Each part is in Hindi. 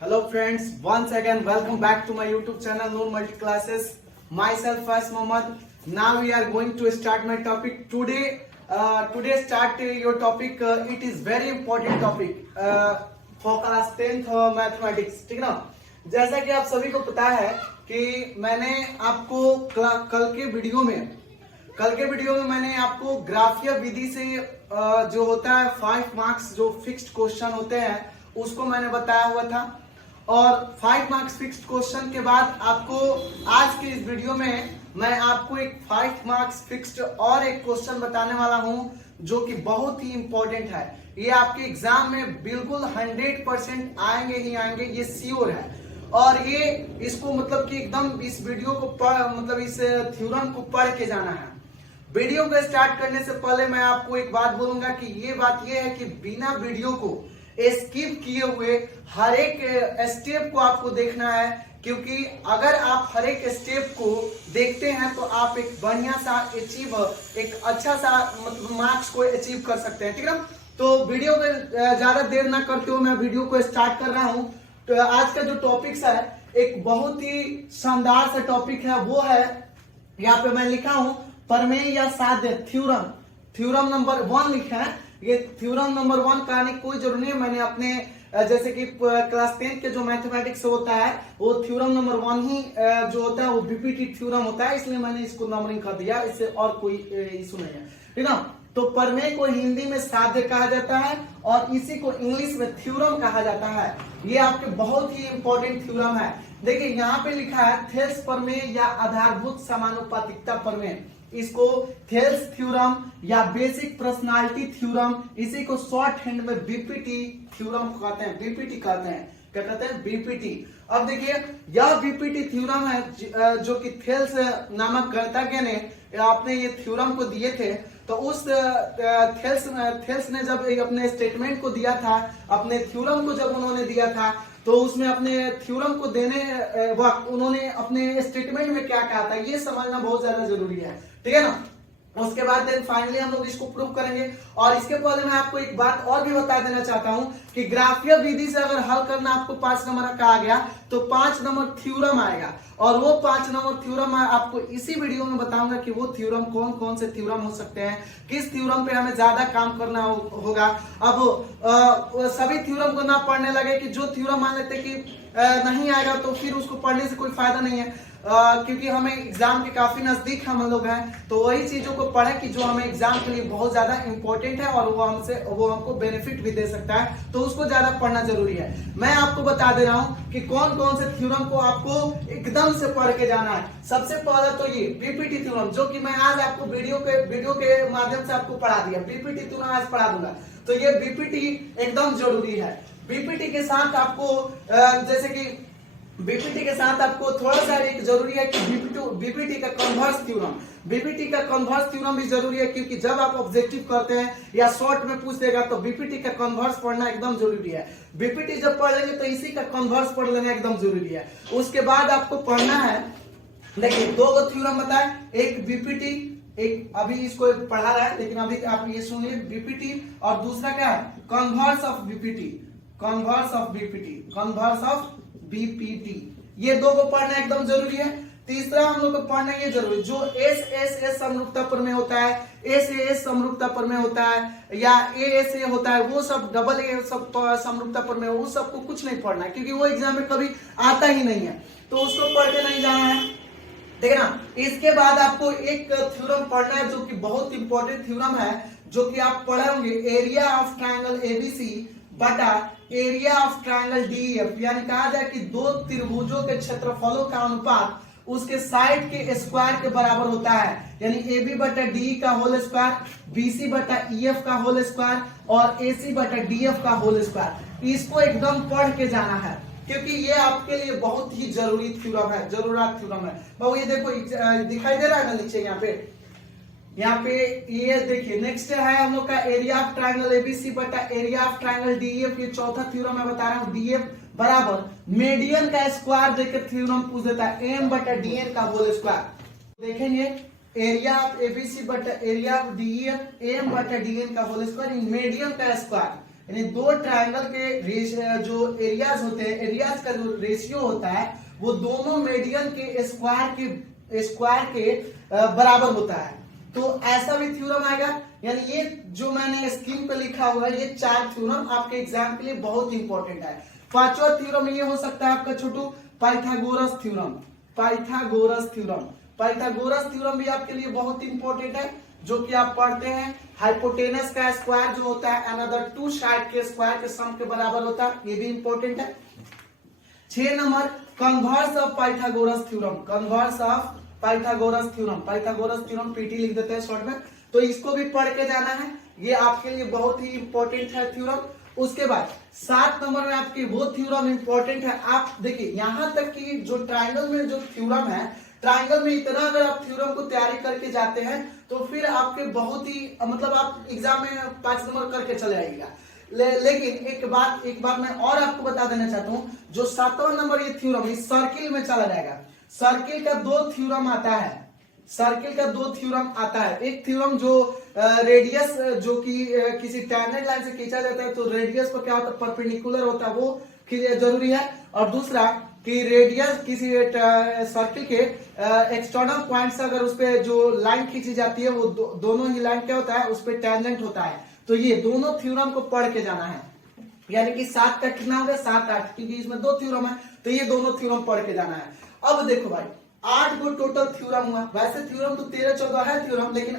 Hello friends, once again welcome back to my YouTube channel Noor Multi Classes. Myself Faiz Mohammed. Now we are going to start my topic today. Today start your topic. It is very important topic for class 10th mathematics. ठीक ना? जैसा कि आप सभी को पता है कि मैंने आपको कल के वीडियो में मैंने आपको ग्राफीय विधि से जो होता है 5 मार्क्स जो फिक्स्ड क्वेश्चन होते हैं उसको मैंने बताया हुआ था। और 5 मार्क्स फिक्स्ड क्वेश्चन के बाद आपको आज के इस वीडियो में मैं आपको एक 5 मार्क्स फिक्स्ड और एक क्वेश्चन बताने वाला हूं जो कि बहुत ही इंपॉर्टेंट है। ये आपके एग्जाम में बिल्कुल 100% आएंगे ही आएंगे, ये श्योर है। और ये इसको मतलब कि एकदम इस वीडियो को इस थ्योरम को पढ़ के जाना है। वीडियो को स्टार्ट करने से पहले मैं आपको एक बात बोलूंगा कि ये बात ये है कि बिना वीडियो को स्किप किए हुए हर एक स्टेप को आपको देखना है, क्योंकि अगर आप हर एक स्टेप को देखते हैं तो आप एक बढ़िया सा एक अच्छा सा मतलब मार्क्स को अचीव कर सकते हैं। ठीक है, तो वीडियो में ज्यादा देर ना करते हुए मैं वीडियो को स्टार्ट कर रहा हूं। तो आज का जो टॉपिक्स है एक बहुत ही शानदार सा टॉपिक है, वो है यहाँ पे मैं लिखा हूं प्रमेय या साध्य थ्योरम नंबर 1 लिखा है। ये थ्योरम नंबर 1 कराने की कोई जरूरत नहीं है। मैंने अपने जैसे कि क्लास 10 के जो मैथमेटिक्स होता है वो थ्योरम नंबर 1 ही जो होता है वो बीपीटी थ्योरम होता है, इसलिए मैंने इसको नंबरिंग कर दिया। इससे और कोई इशू नहीं है। ठीक है, तो प्रमेय को हिंदी में साध्य कहा जाता है और इसी को इंग्लिश में थ्योरम कहा जाता है। ये आपके बहुत ही इंपॉर्टेंट थ्योरम है। देखिए यहाँ पे लिखा है थेल्स प्रमेय या आधारभूत समानुपातिकता प्रमेय, इसको थेल्स थ्योरम या बेसिक पर्सनालिटी थ्योरम, इसी को शॉर्ट हैंड में बीपीटी थ्योरम कहते हैं। बीपीटी कहते हैं, क्या कहते हैं? बीपीटी। अब देखिए यह बीपीटी थ्योरम है जो कि थेल्स नामक गणितज्ञ ने अपने ये थ्योरम को दिए थे। तो उस थेल्स ने जब अपने स्टेटमेंट को दिया था, अपने थ्योरम को जब उन्होंने दिया था, तो उसमें अपने थ्योरम को देने वक्त उन्होंने अपने स्टेटमेंट में क्या कहा था ये समझना बहुत ज्यादा जरूरी है। ठीक है ना? उसके बाद देन फाइनली हम लोग इसको प्रूव करेंगे। और इसके पहले मैं आपको एक बात और भी बता देना चाहता हूं कि ग्राफीय विधि से अगर हल करना आपको 5 नंबर कहा गया तो 5 नंबर थ्योरम आएगा, और वो 5 नंबर थ्योरम आपको इसी वीडियो में बताऊंगा कि वो थ्योरम कौन कौन से थ्योरम हो सकते हैं, किस थ्योरम पे हमें ज्यादा काम करना होगा। अब सभी थ्योरम को ना पढ़ने लगे कि जो थ्योरम मान लेते कि नहीं आएगा तो फिर उसको पढ़ने से कोई फायदा नहीं है, क्योंकि हमें एग्जाम के काफी नजदीक हम लोग हैं। तो वही चीजों को पढ़ें कि जो हमें एग्जाम के लिए बहुत ज्यादा इंपॉर्टेंट है और वो हमको बेनिफिट भी दे सकता है, तो उसको ज्यादा पढ़ना जरूरी है। मैं आपको बता दे रहा हूं कि कौन कौन से थ्योरम को आपको एकदम से पढ़ के जाना है। सबसे पहला तो ये बीपीटी थ्योरम, जो कि मैं आज आपको वीडियो के माध्यम से आपको पढ़ा दिया। बीपीटी थ्योरम आज पढ़ा दूंगा, तो ये बीपीटी एकदम जरूरी है। बीपीटी के साथ आपको जैसे कि बीपीटी के साथ आपको थोड़ा सा एक जरूरी है कि बीपीटी का कन्वर्स थ्योरम, बीपीटी का कन्वर्स थ्योरम भी जरूरी है, क्योंकि जब आप ऑब्जेक्टिव करते हैं या शॉर्ट में पूछ देगा तो बीपीटी का कन्वर्स पढ़ना एकदम जरूरी है। बीपीटी जब पढ़ लेंगे तो इसी का कन्वर्स पढ़ लेना एकदम जरूरी है। उसके बाद आपको पढ़ना है, देखिए 2 थ्योरम बताए, एक बीपीटी, एक अभी इसको पढ़ा रहा है लेकिन अभी आप ये सुनिए बीपीटी, और दूसरा क्या है? Converse of BPT, converse of BPT. ये 2 को पढ़ना एकदम जरूरी है। तीसरा हम लोग को पढ़ना ये जरूरी, जो एस समरूपता प्रमेय होता है, एस समरूपता प्रमेय होता है या ए होता है, वो सब डबल ए सब समरूपता प्रमेय, वो सबको कुछ नहीं पढ़ना है, क्योंकि वो एग्जाम में कभी आता ही नहीं है, तो उसको पढ़ के नहीं जाना है। ठीक है ना? इसके बाद आपको एक थ्योरम पढ़ना है जो कि बहुत इंपॉर्टेंट थ्योरम है, जो कि आप पढ़े होंगे, एरिया ऑफ ट्रायंगल एबीसी बटा एरिया ऑफ ट्रायंगल डीएफ, यानी कहा जाए कि 2 त्रिभुजों के क्षेत्रफलों का अनुपात उसके साइड के स्क्वायर के बराबर होता है, यानी AB बटा DE का होल स्क्वायर, BC बटा EF का होल स्क्वायर और AC बटा DF का होल स्क्वायर। इसको एकदम पढ़ के जाना है, क्योंकि ये आपके लिए बहुत ही जरूरी थ्योरम है, जरूरत थ्योरम है। बाबू ये देखो दिखाई दे रहा है ना नीचे यहाँ पे ये देखिए नेक्स्ट है हम लोग का एरिया ऑफ ट्रायंगल एबीसी बटा एरिया ऑफ ट्रायंगल डीएफ। ये चौथा थ्योरम मैं बता रहा हूँ, डीएफ बराबर मीडियन का स्क्वायर देकर थ्योरम पूछ देता है, एम बटा डीएन का होल स्क्वायर। देखेंगे एरिया ऑफ एबीसी बटा एरिया ऑफ डीएफ, एम बटा डीएन का होल स्क्वायर इन मीडियन का स्क्वायर। यानी दो ट्रायंगल के जो एरियाज होते हैं, एरियाज का जो रेशियो होता है वो दोनों मीडियन के स्क्वायर के बराबर होता है। तो ऐसा भी थ्योरम आएगा। यानी ये जो मैंने स्क्रीन पे लिखा हुआ है, ये 4 थ्योरम आपके एग्जाम के लिए बहुत इंपॉर्टेंट है। पांचवा थ्योरम ये हो सकता है आपका छोटू Pythagoras theorem. Pythagoras theorem, Pythagoras theorem भी आपके लिए बहुत इंपॉर्टेंट है, जो कि आप पढ़ते हैं। हाइपोटेनस का स्क्वायर जो होता है अनदर 2 साइड के स्क्वायर के सम के बराबर होता है, ये भी इंपॉर्टेंट है। 6 number converse of Pythagoras theorem. Converse of Pythagoras theorem, Pythagoras theorem PT लिख देते हैं शॉर्ट में। तो इसको भी पढ़ के जाना है, ये आपके लिए बहुत ही इंपॉर्टेंट है थ्योरम। उसके बाद 7 नंबर में आपके वो थ्योरम इंपॉर्टेंट है। आप देखिए यहां तक कि जो ट्राइंगल में जो थ्योरम है, ट्राइंगल में इतना अगर आप थ्योरम को तैयारी करके जाते हैं तो फिर आपके बहुत ही मतलब आप एग्जाम में 5 नंबर करके चले आइएगा। लेकिन एक बात मैं और आपको बता देना चाहता हूं, जो 7वां नंबर ये थ्योरम इस सर्किल में चला जाएगा। सर्किल का 2 थ्योरम आता है, सर्किल का 2 थ्योरम आता है। एक थ्योरम जो रेडियस जो कि किसी टैंजेंट लाइन से खींचा जाता है, तो रेडियस पर क्या होता है, परपेंडिकुलर होता है, वो जरूरी है। और दूसरा कि रेडियस किसी सर्किल के एक्सटर्नल पॉइंट से अगर उस पर जो लाइन खींची जाती है, वो दोनों ही लाइन क्या होता है, उस पर टैंजेंट होता है। तो ये दोनों थ्योरम को पढ़ के जाना है। यानी कि 7 का कितना होगा, 7 8, क्योंकि इसमें 2 थ्योरम है, तो ये दोनों थ्योरम पढ़ के जाना है। अब देखो भाई 8 गो टोटल थ्योरम हुआ। वैसे थ्योरम तो 13-14 है थ्योरम, लेकिन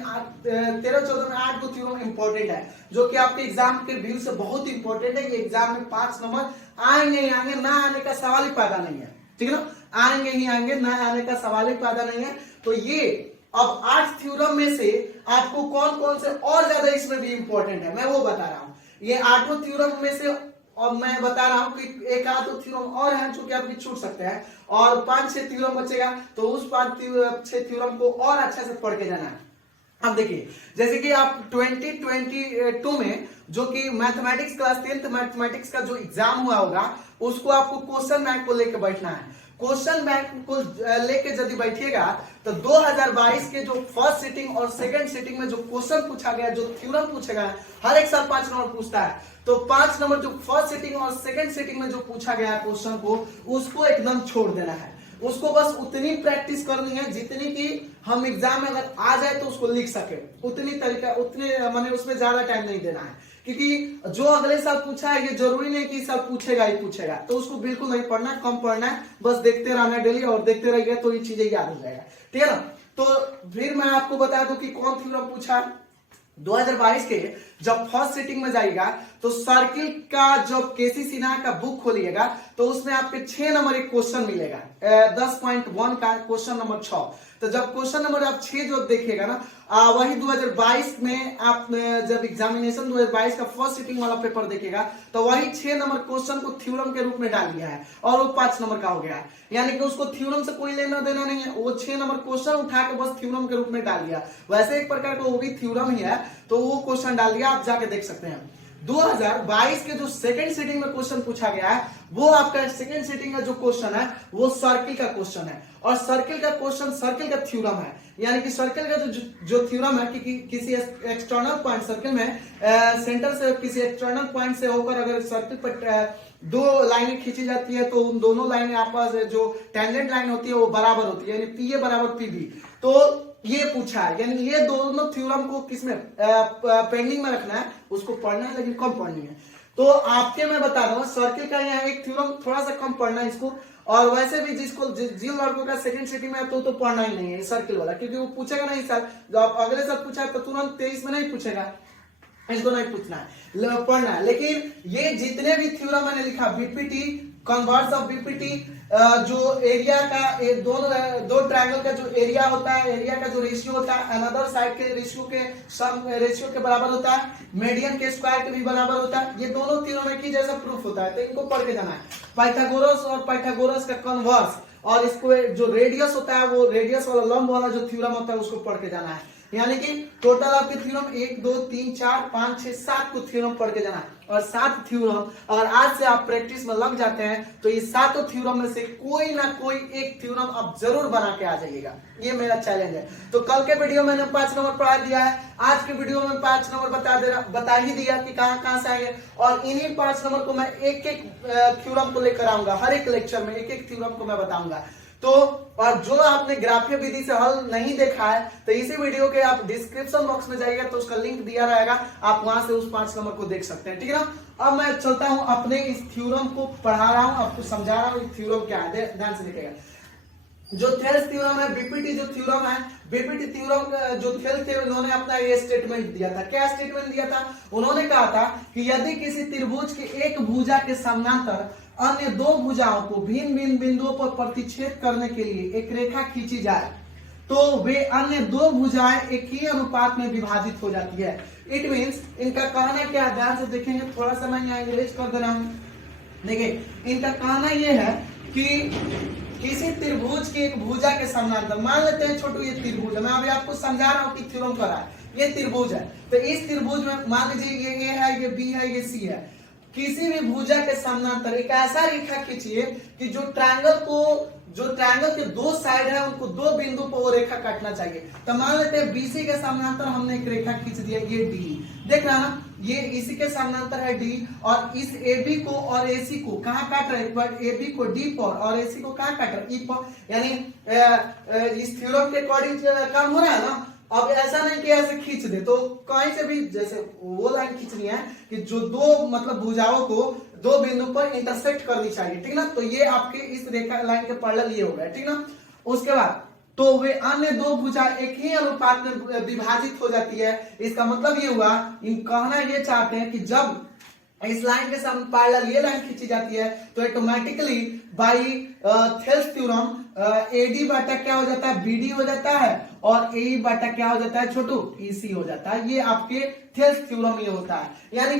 13-14 में 8 गो थ्योरम इंपॉर्टेंट है, जो कि आपके एग्जाम के व्यू से बहुत इंपॉर्टेंट है। ये एग्जाम में 5 नंबर आएंगे ही आएंगे, ना आने का सवाल ही पैदा नहीं है, ठीक है ना, आएंगे ही आएंगे, ना आने का सवाल ही पैदा नहीं है। तो ये अब 8 थ्योरम में से आपको कौन कौन से और ज्यादा इसमें भी इंपॉर्टेंट है, मैं वो बता रहा हूं। ये 8 थ्योरम में से और मैं बता रहा हूं कि एक आध थ्योरम और हैं जो कि आपकी छूट सकते हैं, और 5-6 थ्योरम बचेगा, तो उस 5-6 थ्योरम को और अच्छा से पढ़ के जाना है। अब देखिए जैसे कि आप 2022 में जो कि मैथमेटिक्स क्लास 10th मैथमेटिक्स का जो एग्जाम हुआ होगा, उसको आपको क्वेश्चन बैंक को लेकर बैठना है। क्वेश्चन बैंक को लेके यदि बैठिएगा तो 2022 के जो फर्स्ट सिटिंग और सेकंड सिटिंग में जो क्वेश्चन पूछा गया, जो थ्योरम पूछा गया, हर एक साल 5 नंबर पूछता है, तो 5 नंबर जो फर्स्ट सिटिंग और सेकंड सिटिंग में जो पूछा गया क्वेश्चन को, उसको एकदम छोड़ देना है। उसको बस उतनी प्रैक्टिस करनी है जितनी कि हम एग्जाम में अगर आ जाए तो उसको लिख सके, उतनी तरीका, उतने माने उसमें ज्यादा टाइम नहीं देना है। क्योंकि जो अगले साल पूछा है ये जरूरी नहीं कि इस साल पूछेगा ही पूछेगा, तो उसको बिल्कुल नहीं पढ़ना, कम पढ़ना है, बस देखते रहना है डेली, और देखते रहिए तो ये चीजें याद हो जाएगा, ठीक है ना। तो फिर मैं आपको बता दूं कि कौन थ्योरम पूछा। 2022 के जब फर्स्ट सिटिंग में जाएगा तो सर्किल का जब केसी सिन्हा का बुक खोलिएगा तो उसमें आपके 6 नंबर एक क्वेश्चन मिलेगा, 10.1 का क्वेश्चन नंबर 6। तो जब क्वेश्चन नंबर आप 6 जो देखिएगा ना, वही 2022 में आप जब एग्जामिनेशन 2022 का फर्स्ट सिटिंग वाला पेपर देखिएगा तो वही 6 नंबर क्वेश्चन को थ्योरम के रूप में डाल दिया है, और वो 5 नंबर का हो गया है। यानी कि उसको थ्योरम से कोई लेना देना नहीं है, वो 6 नंबर क्वेश्चन उठा के बस थ्योरम के रूप में डाल दिया। वैसे एक प्रकार का वो भी थ्योरम ही है, तो वो क्वेश्चन डाल दिया, आप जाके देख सकते हैं। 2022 के जो सेकंड सिटिंग में क्वेश्चन पूछा गया है, वो आपका सेकंड सिटिंग का जो क्वेश्चन है वो सर्किल का क्वेश्चन है, और सर्किल का क्वेश्चन सर्किल का थ्योरम है। यानी कि सर्किल का जो थ्योरम है कि किसी एक्सटर्नल पॉइंट सर्किल में सेंटर से किसी एक्सटर्नल पॉइंट से होकर अगर सर्किल पर 2 लाइनें खींची जाती है तो उन दोनों लाइनें आपस जो टेंजेंट लाइन होती है वो बराबर होती है, यानी पीए बराबर पीबी। तो ये पूछा है, यानी ये दोनों थ्योरम को किसमें पेंडिंग में रखना है, उसको पढ़ना है, लेकिन कम पढ़नी है। तो आपके मैं बता रहा हूँ सर्किल का यहाँ एक थ्योरम थोड़ा सा कम पढ़ना है इसको, और वैसे भी जिन लड़कों का सेकंड सिटिंग में तो पढ़ना ही नहीं है सर्किल वाला, क्योंकि वो पूछेगा नहीं सर, जो आप अगले साल पूछा है तो तुरंत 23 में नहीं पूछेगा, इसको नहीं पूछना है, पढ़ना है। लेकिन ये जितने भी थ्योरम मैंने लिखा, बीपीटी, कन्वर्स ऑफ बीपीटी, जो एरिया का दो ट्रायंगल का जो एरिया होता है, एरिया का जो रेशियो होता है अनदर साइड के रेशियो के बराबर होता है, मीडियन के स्क्वायर के भी बराबर होता है, ये दोनों थ्योरम एक ही जैसा प्रूफ होता है, तो इनको पढ़ के जाना है। पाइथागोरस और पाइथागोरस का कन्वर्स, और इसको जो रेडियस होता है वो रेडियस वाला लंब वाला जो थ्योरम होता है उसको पढ़ के जाना है। यानी कि टोटल आपके थ्योरम 1 2 3 4 5 6 7 को थ्योरम पढ़ के जाना। और 7 थ्योरम अगर आज से आप प्रैक्टिस में लग जाते हैं तो ये 7 थ्योरम में से कोई ना कोई एक थ्योरम आप जरूर बना के आ जाइएगा, ये मेरा चैलेंज है। तो कल के वीडियो मैंने 5 नंबर पढ़ा दिया है, आज के वीडियो में 5 नंबर बता ही दिया कि कहां कहां से आएंगे, और इन्हीं 5 नंबर को मैं एक एक थ्योरम को लेकर आऊंगा। हर एक लेक्चर में एक एक थ्योरम को मैं बताऊंगा। तो और जो आपने ग्राफीय विधि से हल नहीं देखा है तो इसी वीडियो के आप डिस्क्रिप्शन बॉक्स में जाइएगा तो उसका लिंक दिया रहेगा, आप वहां से उस 5 नंबर को देख सकते हैं, ठीक है ना। अब मैं चलता हूं अपने इस थ्योरम को पढ़ा रहा हूं, आपको समझा रहा हूं थ्योरम क्या है, ध्यान से देखिएगा। जो थेल्स थ्योरम है, बीपीटी जो थ्योरम है, बीपीटी थ्योरम जो थेल्स थे उन्होंने अपना ये स्टेटमेंट दिया था। क्या स्टेटमेंट दिया था? उन्होंने कहा था कि यदि किसी त्रिभुज के एक भुजा के समानांतर अन्य दो भुजाओं को भिन्न भिन्न बिंदुओं पर प्रतिच्छेद करने के लिए एक रेखा खींची जाए तो वे अन्य दो भुजाएं एक ही अनुपात में विभाजित हो जाती है। इट मीन्स इनका कहना क्या है, ध्यान से देखेंगे, थोड़ा सा मैं यहाँ इरेज कर दे रहा हूं। देखिए इनका कहना यह है कि किसी त्रिभुज की एक भुजा के समानांतर, मान लेते हैं छोटू ये त्रिभुज है, मैं अभी आपको समझा रहा हूँ कि थ्योरम कर रहा है, ये त्रिभुज है। तो इस त्रिभुज में मान लीजिए ये ए है, ये बी है, ये सी है। किसी भी भुजा के समानांतर एक ऐसा रेखा खींचिए कि जो ट्रायंगल के दो साइड है उनको दो बिंदु पर वो रेखा काटना चाहिए। तो मान लेते हैं बीसी के समानांतर हमने एक रेखा खींच दिया, ये डी, देख रहा ना, ये इसी के समानांतर है डी, और इस AB को और AC को कहां काट रहे हैं? AB को D पर और AC को कहां काट रहे हैं? E पर। यानी इस थ्योरम के अकॉर्डिंग काम हो रहा है ना। अब ऐसा नहीं कि ऐसे खींच दे, तो कहीं से भी जैसे वो लाइन खींचनी है कि जो दो मतलब भुजाओं को दो बिंदु पर इंटरसेक्ट करनी चाहिए, ठीक ना। तो ये आपके इस रेखा लाइन के पैरेलल ये हो गया, ठीक ना। उसके बाद तो वे अन्य दो भुजा एक ही अनुपात में विभाजित हो जाती है। इसका मतलब ये हुआ, इन कहना ये चाहते हैं कि जब इस लाइन के सामने पैरेलल ये लाइन खींची जाती है तो automatically by Thales theorem AD बटा क्या हो जाता है? BD हो जाता है, और AE बटा क्या हो जाता है छोटू? EC हो जाता है। ये आपके थेल्स थ्योरम ये होता है। यानी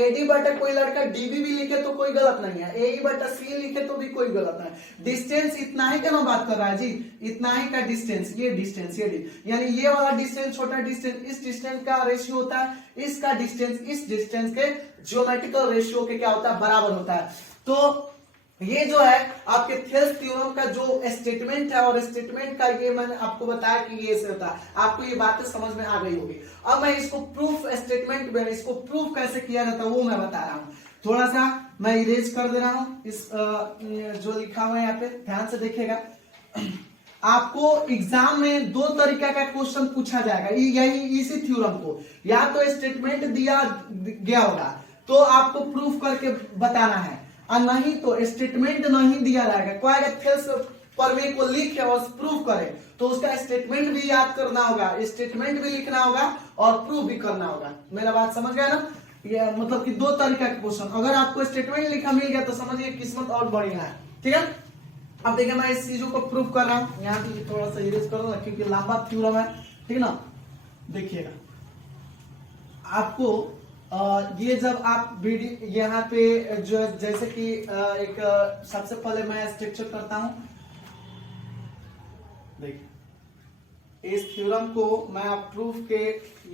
AD बटा कोई लड़का DB भी लिखे तो कोई गलत नहीं है, AE बटा C लिखे तो भी कोई गलत नहीं है। डिस्टेंस इतना ही क्या बात कर रहा है जी, इतना ही का डिस्टेंस, ये डिस्टेंस, ये यानी ये वाला डिस्टेंस, छोटा डिस्टेंस, इस डिस्टेंस का रेशियो होता है, इसका डिस्टेंस इस डिस्टेंस के ज्योमेट्रिकल रेशियो के क्या होता है? बराबर होता है। तो ये जो है आपके थेल्स थ्योरम का जो स्टेटमेंट है, और स्टेटमेंट का ये मैंने आपको बताया कि ये ऐसे होता है। आपको ये बातें समझ में आ गई होगी। अब मैं इसको प्रूफ स्टेटमेंट में इसको प्रूफ कैसे किया जाता है वो मैं बता रहा हूँ। थोड़ा सा मैं इरेज कर दे रहा हूँ इस जो लिखा हुआ है यहाँ पे, ध्यान से देखिएगा। आपको एग्जाम में दो तरीका का क्वेश्चन पूछा जाएगा यही इसी थ्योरम को, या तो स्टेटमेंट दिया गया होगा तो आपको प्रूफ करके बताना है, और नहीं तो स्टेटमेंट नहीं दिया जाएगा। कोई अगर थेल्स प्रमेय को लिखे और प्रूफ करे तो उसका स्टेटमेंट भी याद करना होगा, स्टेटमेंट भी लिखना होगा और प्रूफ भी करना होगा। मेरा बात समझ गया ना? ये मतलब कि दो तरीका का क्वेश्चन, अगर आपको स्टेटमेंट लिखा मिल गया तो समझिए किस्मत और बढ़िया है, ठीक है। अब देखिए मैं इस चीजों को प्रूफ कर रहा हूँ, यहाँ पे थोड़ा सा इरेज कर दूंगा क्योंकि लंबा थ्योरम है, ठीक ना। देखिएगा आपको ये जब आप वीडियो यहाँ पे जो जैसे कि एक सबसे पहले मैं स्ट्रक्चर करता हूं। देखिए इस थ्योरम को मैं आप प्रूफ के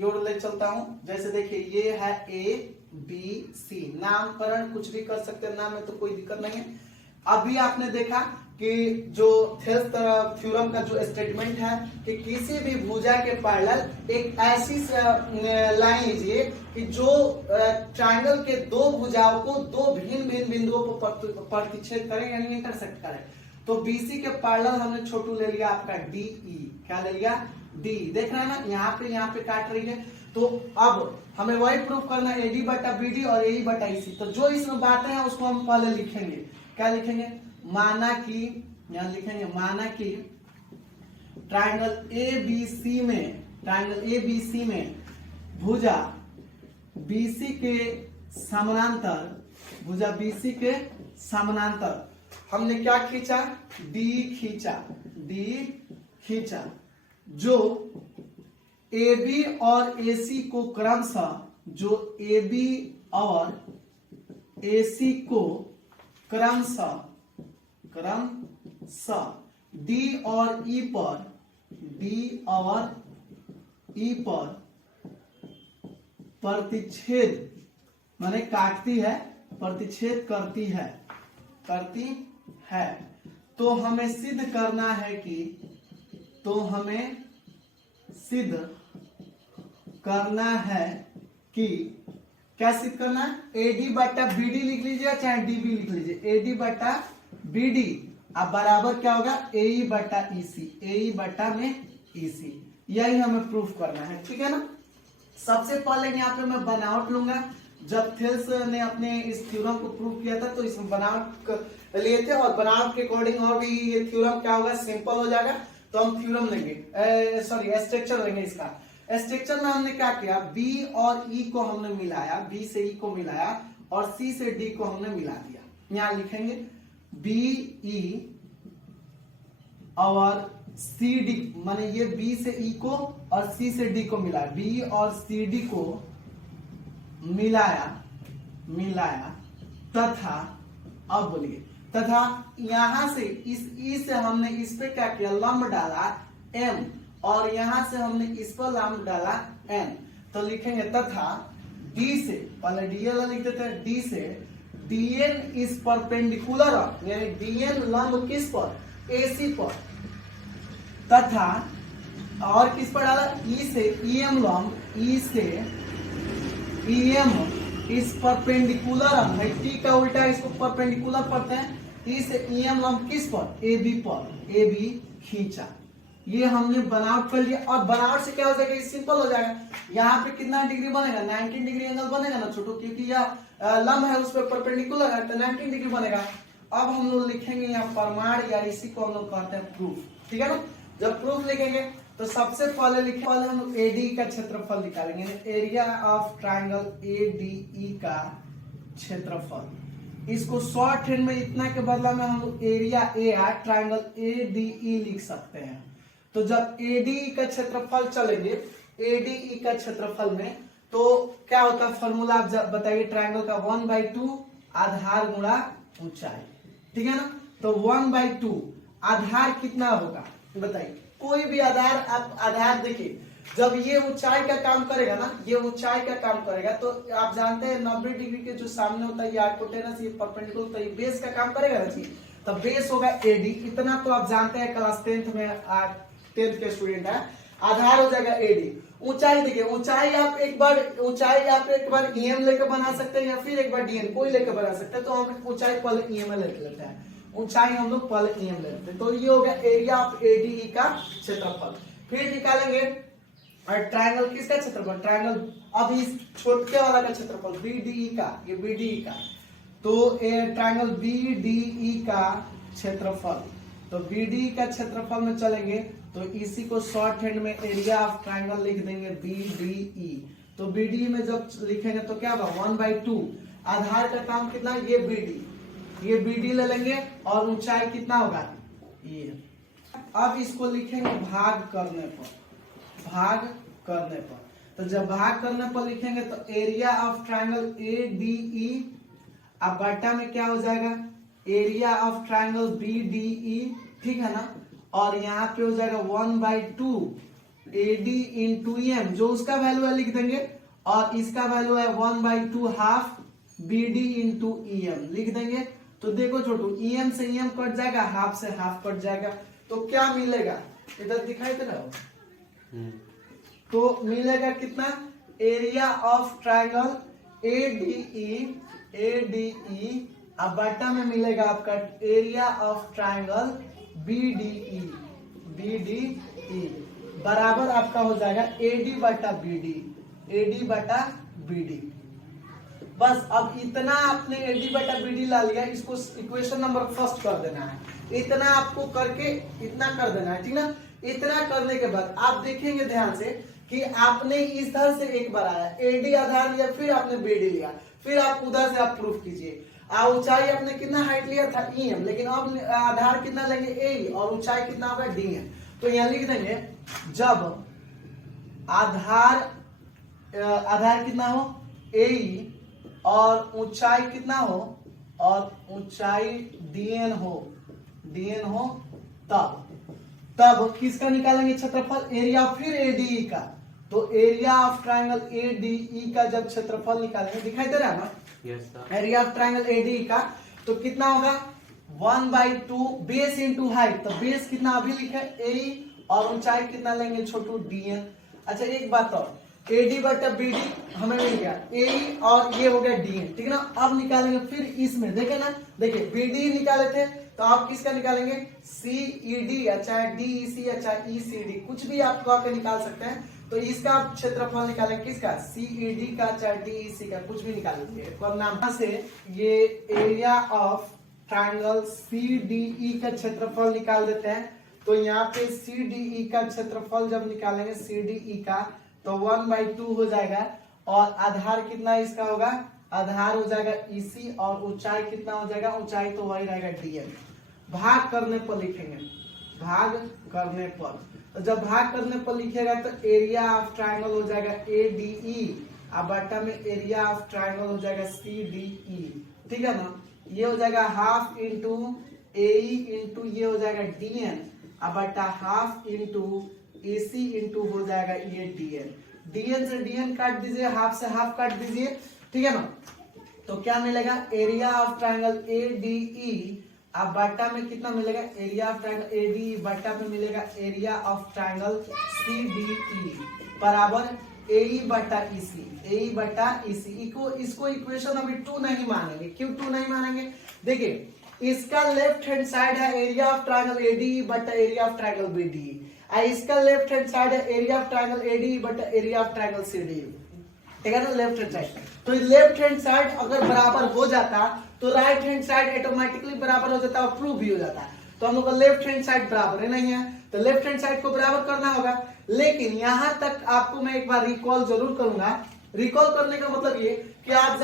योर ले चलता हूं। जैसे देखिए ये है ABC, नामकरण कुछ भी कर सकते हैं, नाम में तो कोई दिक्कत नहीं है। अभी आपने देखा कि जो थेल्स थ्योरम का जो स्टेटमेंट है कि किसी भी भुजा के पैरेलल एक ऐसी लाइन लीजिए कि जो ट्रायंगल के दो भुजाओं को दो भिन्न भिन्न बिंदुओं पर प्रतिच्छेद करें यानी इंटरसेक्ट करें। तो BC के पैरेलल हमने छोटू ले लिया आपका DE, क्या ले लिया? D, देख रहे हैं ना, यहाँ पे काट रही है। तो अब हमें वही प्रूफ करना है AD बटा BD और AE बटा EC। तो जो इसमें बातें हैं उसको हम पहले लिखेंगे, क्या लिखेंगे? माना कि यहां लिखेंगे, माना कि ट्रायंगल ABC में भुजा BC के समानांतर हमने क्या खींचा? D खींचा जो AB और AC को क्रमशः D और E ई पर प्रतिच्छेद माने काटती है, प्रतिच्छेद करती है, तो हमें सिद्ध करना है कि, तो हमें सिद्ध करना है कि, क्या सिद्ध करना है? एडी बटा बीडी लिख लीजिए चाहे डीबी लिख लीजिए, एडी बटा बीडी अब बराबर क्या होगा? एई बटा ईसी, एई बटा में ईसी, यही हमें प्रूफ करना है, ठीक है ना। सबसे पहले यहाँ पे मैं बनावट लूंगा। जब थेल्स ने अपने इस थ्योरम को प्रूव किया था तो इसमें बनावट लिए थे, और बनावट के अकॉर्डिंग और भी ये थ्योरम क्या होगा? सिंपल हो जाएगा। तो हम थ्योरम लेंगे, सॉरी स्ट्रक्चर लेंगे इसका। स्ट्रक्चर में हमने क्या किया? बी और ई को हमने मिलाया, बी से ई को मिलाया और सी से डी को हमने मिला दिया। यहां लिखेंगे बी ई और सी डी, माने ये बी से ई को और सी से डी को मिला, बी और सी डी को मिलाया तथा, अब बोलिए, तथा यहां से इस ई से हमने इस पे क्या किया? लंब डाला m, और यहां से हमने इस पर लंब डाला n। तो लिखेंगे तथा d से, पहले dl लिख देते हैं, d से dn इज परपेंडिकुलर, यानी dn लंब किस पर? AC पर, तथा और किस पर डाला? E से em लंब, E से em इस परपेंडिकुलर, टी का उल्टा इसको परपेंडिकुलर पढ़ते हैं। ई से em लंब किस पर? AB पर, AB खींचा। ये हमने बनावट कर लिया, और बनावट से क्या हो जाएगा? सिंपल हो जाएगा। यहाँ पे कितना डिग्री बनेगा? 19 डिग्री एंगल बनेगा ना छोटू, क्योंकि यह लंब है उस पर परपेंडिकुलर है, तो 19 डिग्री बनेगा। अब हम लोग लिखेंगे यहाँ प्रमाण, या इसी को हम लोग कहते हैं प्रूफ, ठीक है ना। जब प्रूफ लिखेंगे तो सबसे पहले हम लोग एडी का क्षेत्रफल निकालेंगे, एरिया ऑफ ट्राइंगल एडीई का क्षेत्रफल। इसको शॉर्ट हैंड में इतना के बदला में हम लोग एरिया ए ट्राइंगल एडीई लिख सकते हैं। तो जब एडीई का क्षेत्रफल चलेंगे, एडीई का क्षेत्रफल में, तो क्या होता है फॉर्मूला? आप बताइए। ट्राइंगल का 1/2 आधार गुणा ऊंचाई, ठीक है ना। तो 1/2 आधार कितना होगा बताइए? कोई भी आधार, आप आधार देखिए, जब ये ऊंचाई का काम करेगा ना, ये ऊंचाई का काम करेगा, तो आप जानते हैं 90 डिग्री के जो सामने होता है ये हाइपोटेनस, ये परपेंडिकुलर, तो ये बेस का काम करेगा ना जी। तो बेस होगा एडी, इतना तो आप जानते हैं, क्लास 10th में 10th के स्टूडेंट है। आधार हो जाएगा एडी। ऊंचाई देखिए, ऊंचाई आप एक बार ईएम लेकर बना सकते हैं, या फिर एक बार डीएन कोई लेकर बना सकते हैं। तो हम ऊंचाई पहले ईएम लेते हैं, ऊंचाई हम लोग पहले ईएम लेते हैं। तो ये हो गया एरिया ऑफ एडीई का क्षेत्रफल। फिर निकालेंगे और ट्रायंगल किसका क्षेत्रफल? ट्रायंगल अब इस छोटे वाला का क्षेत्रफल बीडीई का, ये बीडीई का, तो ट्रायंगल बीडीई का क्षेत्रफल। तो बीडीई का क्षेत्रफल में चलेंगे तो इसी को शॉर्ट हैंड में एरिया ऑफ ट्रायंगल लिख देंगे बीडीई। तो बीडीई में जब लिखेंगे तो क्या होगा? 1/2 आधार का काम कितना? ये बीडी ले लेंगे, और ऊंचाई कितना होगा? ये। अब इसको लिखेंगे भाग करने पर। तो जब भाग करने पर लिखेंगे तो एरिया ऑफ ट्रायंगल एडीई, अब बटा में क्या हो जाएगा? एरिया ऑफ ट्रायंगल बीडीई, ठीक है ना। और यहाँ पे हो जाएगा 1/2 एडी इंटू एम, जो उसका वैल्यू है लिख देंगे, और इसका वैल्यू है 1/2 हाफ बीडी इंटू ईएम लिख देंगे। तो देखो छोटू, ईएम से ईएम कट जाएगा, हाफ से हाफ कट जाएगा, तो क्या मिलेगा? इधर दिखाई दे रहा हो? तो मिलेगा कितना? एरिया ऑफ ट्रायंगल एडीई, अब बटा में मिलेगा आपका एरिया ऑफ ट्रायंगल बीडीई बराबर आपका हो जाएगा एडी बटा बीडी। बस अब इतना आपने एडी बटा बीडी ला लिया, इसको इक्वेशन नंबर फर्स्ट कर देना है। इतना आपको करके इतना कर देना है, ठीक ना। इतना करने के बाद आप देखेंगे ध्यान से कि आपने इस तरह से एक बार आया, एडी आधार लिया, फिर आपने बीडी लिया, फिर आप उधर से आप प्रूफ कीजिए। ऊंचाई आपने कितना हाइट लिया था? ईएम, लेकिन अब आधार कितना लेंगे? ए, और ऊंचाई कितना होगा? डीएम। तो यहाँ लिख देंगे जब आधार कितना हो? ए, और ऊंचाई कितना हो? और ऊंचाई डीएन हो, तब किसका निकालेंगे क्षेत्रफल? एरिया, फिर एडीई का। तो एरिया ऑफ ट्राइंगल ADE का जब क्षेत्रफल निकालेंगे, दिखाई दे रहा है ना? Yes sir. Area of triangle ADE का तो कितना होगा 1/2 बेस इंटू हाइट। तो बेस कितना अभी लिखे AE और ऊंचाई कितना लेंगे छोटू DN। अच्छा एक बात और, AD बटा BD हमें मिल गया, AE और ये हो गया DN, ठीक है ना? अब निकालेंगे फिर इसमें, देखे ना, देखिए BD निकाले थे तो आप किसका निकालेंगे CED या चाहे DEC या चाहे ECD, कुछ भी आप कह के निकाल सकते हैं। तो इसका क्षेत्रफल निकालेंगे किसका, CED का चाहे DEC का, कुछ भी निकाल लीजिए। और नाम से ये एरिया ऑफ ट्राइंगल CDE का क्षेत्रफल निकाल देते हैं। तो यहाँ पे CDE का क्षेत्रफल जब निकालेंगे CDE का तो 1/2 हो जाएगा और आधार कितना इसका होगा, आधार हो जाएगा EC और ऊंचाई कितना हो जाएगा, ऊंचाई तो वही रहेगा DN। भाग करने पर लिखेंगे, भाग करने पर, तो जब भाग करने पर लिखेगा तो एरिया ऑफ ट्राइंगल हो जाएगा ADE और बटा में एरिया ऑफ ट्राइंगल हो जाएगा CDE, ठीक है ना? ये हो जाएगा हाफ इंटू AE इंटू ये हो जाएगा DN और बटा हाफ इंटू AC इंटू हो जाएगा ये DN से DN काट दीजिए, हाफ से हाफ काट दीजिए, ठीक है ना? तो क्या मिलेगा, एरिया ऑफ ट्राइंगल ADE अब बटा में कितना मिलेगा, एरिया ऑफ ट्राइंगल ADE बटा में मिलेगा एरिया ऑफ ट्राइंगल CDE बराबर AE बटा EC। इसको इक्वेशन अभी 2 नहीं मानेंगे। क्यों 2 नहीं मानेंगे, देखिए इसका लेफ्ट हैंड साइड है एरिया ऑफ ट्राइंगल ADE बटा एरिया ऑफ ट्राइंगल BDE, और इसका लेफ्ट हैंड साइड है एरिया ऑफ ट्राइंगल ADE बटा एरिया ऑफ ट्राइंगल CDE, ठीक है ना? लेफ्ट हैंड साइड, तो लेफ्ट हैंड साइड अगर बराबर हो जाता तो राइट हैंड साइड ऑटोमेटिकली बराबर हो जाता और प्रूव भी हो जाता। तो हम लोग का लेफ्ट हैंड साइड बराबर है नहीं है, तो लेफ्ट हैंड साइड को बराबर करना होगा। लेकिन यहां तक आपको मैं एक बार रिकॉल जरूर करूंगा। रिकॉल करने का मतलब ये कि आप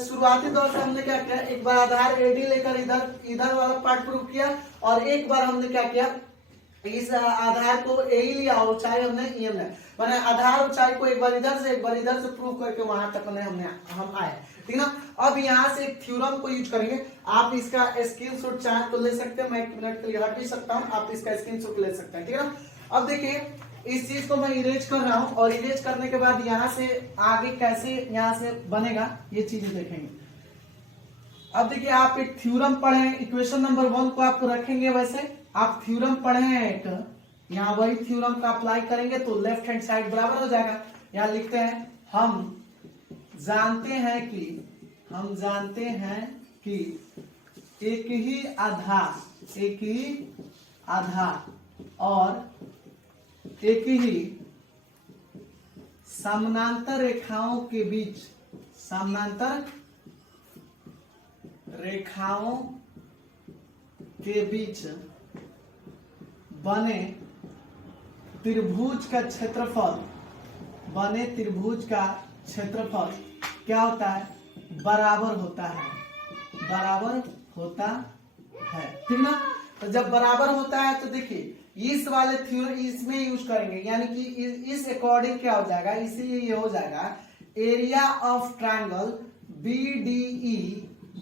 शुरुआती दौर से हमने क्या किया, एक बार आधार AD लेकर इधर वाला पार्ट प्रूव किया और एक बार हमने क्या किया, इस आधार को AE लिया और ऊंचाई हमने EM लिया, मैंने आधार ऊंचाई को एक बार इधर से एक बार इधर से प्रूव करके वहां तक हम आए, ठीक ना? अब यहाँ से एक थ्योरम को यूज करेंगे। आप इसका स्क्रीनशॉट चाहे तो ले सकते हैं, मैं 1 मिनट के लिए हट भी सकता हूँ, आप इसका स्क्रीनशॉट ले सकते हैं, ठीक है ना? अब देखिए इस चीज को मैं इरेज कर रहा हूँ और इरेज करने के बाद यहाँ से आगे कैसे यहाँ से बनेगा ये चीजें देखेंगे। अब देखिए आप एक थ्योरम पढ़े, इक्वेशन नंबर 1 को आप रखेंगे, वैसे आप थ्योरम पढ़े हैं एक, यहाँ वही थ्योरम का अप्लाई करेंगे तो लेफ्ट हैंड साइड बराबर हो जाएगा। यहाँ लिखते हैं हम जानते हैं कि एक ही आधार और एक ही समानांतर रेखाओं के बीच बने त्रिभुज का क्षेत्रफल क्या होता है, बराबर होता है, ठीक ना? तो जब बराबर होता है तो देखिए इस वाले थ्योरम इसमें यूज करेंगे, यानी कि इस अकॉर्डिंग क्या हो जाएगा, इसीलिए ये हो जाएगा एरिया ऑफ ट्राइंगल BDE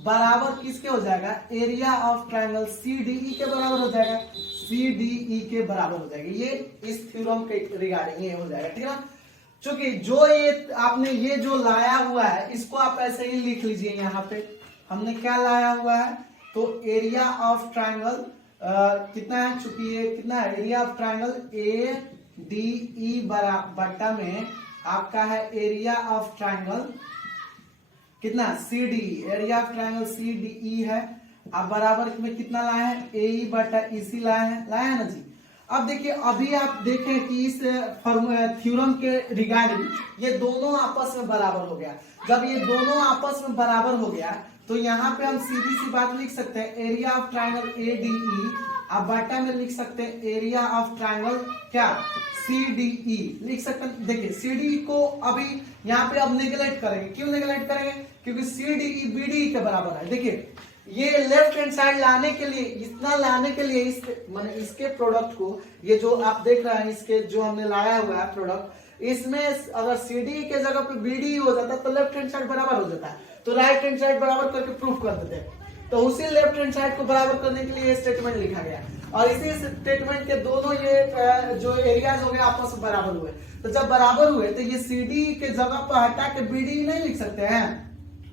बराबर किसके हो जाएगा, एरिया ऑफ ट्राइंगल CDE के बराबर हो जाएगा, CDE के बराबर हो जाएगा। ये इस थ्योरम के रिगार्डिंग ये हो जाएगा, ठीक है ना? क्योंकि जो ये आपने ये जो लाया हुआ है इसको आप ऐसे ही लिख लीजिए। यहाँ पे हमने क्या लाया हुआ है, तो एरिया ऑफ ट्राइंगल कितना है, चूंकि ये कितना है, एरिया ऑफ ट्राइंगल ADE बटा में आपका है एरिया ऑफ ट्राइंगल कितना CDE, area of triangle CDE है। अब बराबर में कितना लाया है, AE बटा EC लाया है ना जी। अब देखिए अभी आप देखें कि इस थ्योरम के रिगार्डिंग ये दोनों आपस में बराबर हो गया। जब ये दोनों आपस में बराबर हो गया तो यहाँ पे हम सीधी सी बात लिख सकते हैं एरिया ऑफ ट्राइंगल ADE, अब बटा में लिख सकते हैं एरिया ऑफ ट्राइंगल क्या CDE लिख सकते हैं। देखिए CDE को अभी यहाँ पे अब नेगलेक्ट करेंगे। क्यों नेगलेक्ट करेंगे, क्योंकि CDE BDE के बराबर है। देखिए ये लेफ्ट हैंड साइड लाने के लिए, इतना लाने के लिए इसके प्रोडक्ट को, ये जो आप देख रहे हैं इसके जो हमने लाया हुआ है प्रोडक्ट, इसमें अगर CDE के जगह पे BDE हो जाता तो लेफ्ट हैंड साइड बराबर हो जाता है, तो राइट हैंड साइड बराबर करके प्रूफ कर देते हैं। तो उसी लेफ्ट हैंड साइड को बराबर करने के लिए ये स्टेटमेंट लिखा गया और इसी स्टेटमेंट के दोनों ये जो एरियाज हो गए आपस में बराबर हुए। तो जब बराबर हुए तो ये CD के जगह पर हटा के BD नहीं लिख सकते हैं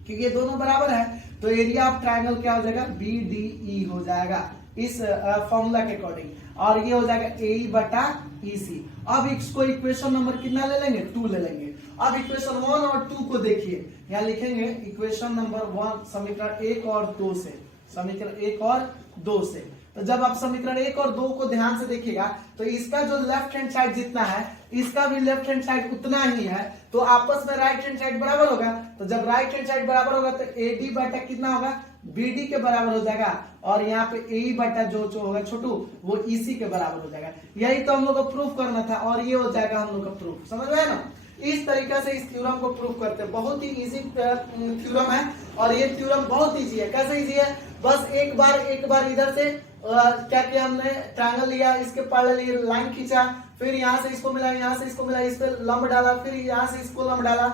क्योंकि ये दोनों बराबर है। तो एरिया ऑफ ट्राइंगल क्या हो जाएगा, BDE हो जाएगा इस फॉर्मूला के अकॉर्डिंग और ये हो जाएगा AE बटा EC। अब इसको इक्वेशन नंबर कितना ले लेंगे, 2 ले लेंगे। अब इक्वेशन 1 और 2 को देखिए, यहाँ लिखेंगे इक्वेशन नंबर 1 समीकरण 1 और 2 से, समीकरण 1 और 2 से। तो जब आप समीकरण 1 और 2 को ध्यान से देखिएगा तो इसका जो लेफ्ट हैंड साइड जितना है इसका भी लेफ्ट हैंड साइड उतना ही है, तो आपस में राइट हैंड साइड बराबर होगा। तो जब राइट हैंड साइड बराबर होगा तो AD बटा कितना होगा, BD के बराबर हो जाएगा और यहाँ पे AE बटा जो होगा छोटू वो EC के बराबर हो जाएगा। यही तो हम लोग को प्रूफ करना था और ये हो जाएगा हम लोग का प्रूफ। समझ में आया ना? इस तरीके से इस थ्योरम को प्रूफ करते हैं। बहुत ही इजी थ्योरम है और ये थ्योरम बहुत इजी है। कैसे इजी है, बस एक बार इधर से क्या किया हमने, ट्रायंगल लिया, इसके पैरेलल ये लाइन खींचा, फिर यहाँ से इसको मिला, यहाँ से इसको मिला, इस पे लंब डाला, फिर यहाँ से इसको लंब डाला।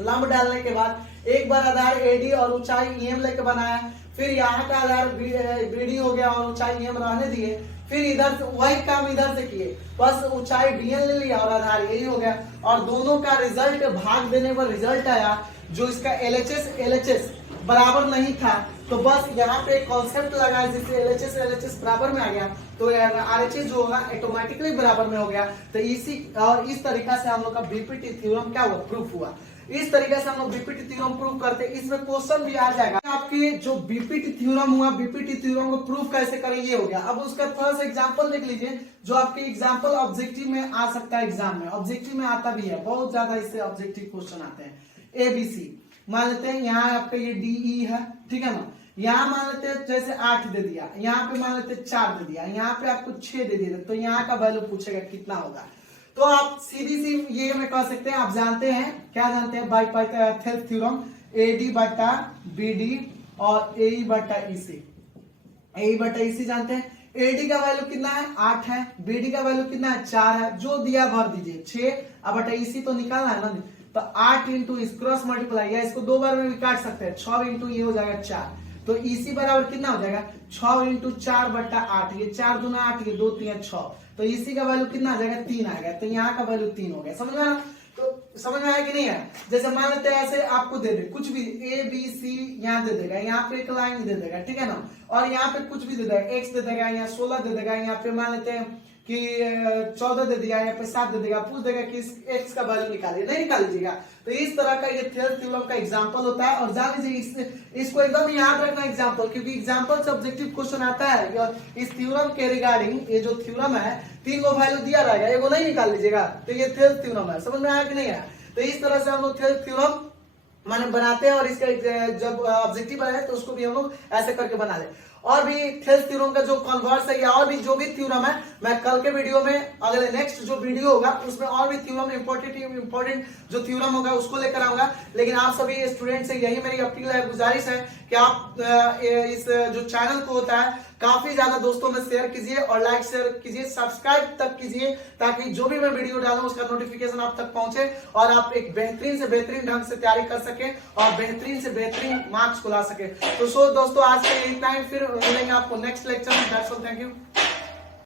लंब डालने के बाद एक बार आधार AD और ऊंचाई EM लेके बनाया, फिर यहाँ का आधार BD हो गया और ऊंचाई EM रहने दिए, फिर इधर से वही काम इधर से किए, बस ऊंचाई DN ले लिया और आधार यही हो गया और दोनों का रिजल्ट भाग देने पर रिजल्ट आया जो इसका LHS बराबर नहीं था। तो बस यहाँ पे कॉन्सेप्ट लगाया जिससे LHS बराबर में आ गया तो RHS जो होगा ऑटोमेटिकली बराबर में हो गया। तो इसी और इस तरीका से हम लोग का BPT थ्योरम क्या हुआ, प्रूफ हुआ। इस तरीके से हम लोग BPT थ्योरम प्रूफ करते हैं। इसमें क्वेश्चन भी आ जाएगा आपके जो BPT थ्योरम हुआ, BPT थ्योरम को प्रूफ कैसे करें ये हो गया। अब उसका थोड़ा सा एग्जांपल देख लीजिए जो आपके एग्जांपल ऑब्जेक्टिव में आ सकता है, एग्जाम में ऑब्जेक्टिव में आता भी है, बहुत ज्यादा इससे ऑब्जेक्टिव क्वेश्चन आते हैं। ABC मान लेते हैं, यहाँ आपका ये DE है, ठीक है ना, यहाँ मान लेते हैं जैसे 8 दे दिया, यहाँ पे मान लेते हैं 4 दे दिया, यहाँ पे आपको 6 दे दिया, तो यहाँ का वैल्यू पूछेगा कितना होगा। तो आप सीधी सी ये में कह सकते हैं, आप जानते हैं क्या जानते हैं, बाय पाइथागोरस थ्योरम AD बटा BD और AE बटा EC। AE बटा EC जानते हैं। AD का वैल्यू कितना है, 8 है, BD का वैल्यू कितना है, 4 है, जो दिया भर दीजिए 6, अब बटा EC तो निकालना है ना, तो 8 इंटू इस क्रॉस मल्टीप्लाई, या इसको 2 बार में भी काट सकते हैं, 6 इंटू ये हो जाएगा 4, तो EC बराबर कितना हो जाएगा 6 इंटू 4 बटा 8, ये 4 दूना 8, ये 2 3 6, तो EC का वैल्यू कितना आ जाएगा 3 आ गया, तो यहाँ का वैल्यू 3 हो गया। समझ में आया? तो समझ में आया कि नहीं है? जैसे मान लेते हैं ऐसे आपको दे दे कुछ भी ABC यहाँ दे देगा, यहाँ पे एक लाइन दे देगा, ठीक है ना, और यहाँ पे कुछ भी दे देगा, X दे देगा, यहाँ 16 दे देगा, यहाँ पे मान लेते हैं कि 14 दे दिया, यहाँ पे 7 दे देगा, पूछ देगा कि X का वैल्यू निकालिए, नहीं निकाल लीजिएगा। तो इस तरह का ये थ्योरम का एग्जांपल होता है और जान लीजिए इसको एकदम याद रखना एग्जांपल, क्योंकि एग्जांपल से ऑब्जेक्टिव क्वेश्चन आता है। इस थ्योरम के रिगार्डिंग ये जो थ्योरम है 3 गो वैल्यू दिया रहेगा, एगो नहीं निकाल लीजिएगा, तो ये थ्योरम है। समझ में आया कि नहीं है? तो इस तरह से हम लोग थ्योरम माने बनाते हैं और इसका जब ऑब्जेक्टिव आए तो उसको भी हम लोग ऐसे करके बना ले। और भी थेल्स थ्योरम का जो कन्वर्स है या और भी जो भी थ्योरम है, मैं कल के वीडियो में अगले नेक्स्ट जो वीडियो होगा उसमें और भी थ्योरम इंपॉर्टेंट जो थ्योरम होगा उसको लेकर आऊंगा। लेकिन आप सभी स्टूडेंट से यही मेरी अपील है, गुजारिश है कि आप इस जो चैनल को होता है काफी ज्यादा दोस्तों में शेयर कीजिए और लाइक शेयर कीजिए, सब्सक्राइब तक कीजिए, ताकि जो भी मैं वीडियो डालूं उसका नोटिफिकेशन आप तक पहुंचे और आप एक बेहतरीन से बेहतरीन ढंग से तैयारी कर सके और बेहतरीन से बेहतरीन मार्क्स को ला सके। तो दोस्तों आज के लिए इतना ही, फिर मिलेंगे आपको नेक्स्ट लेक्चर में। Thank you.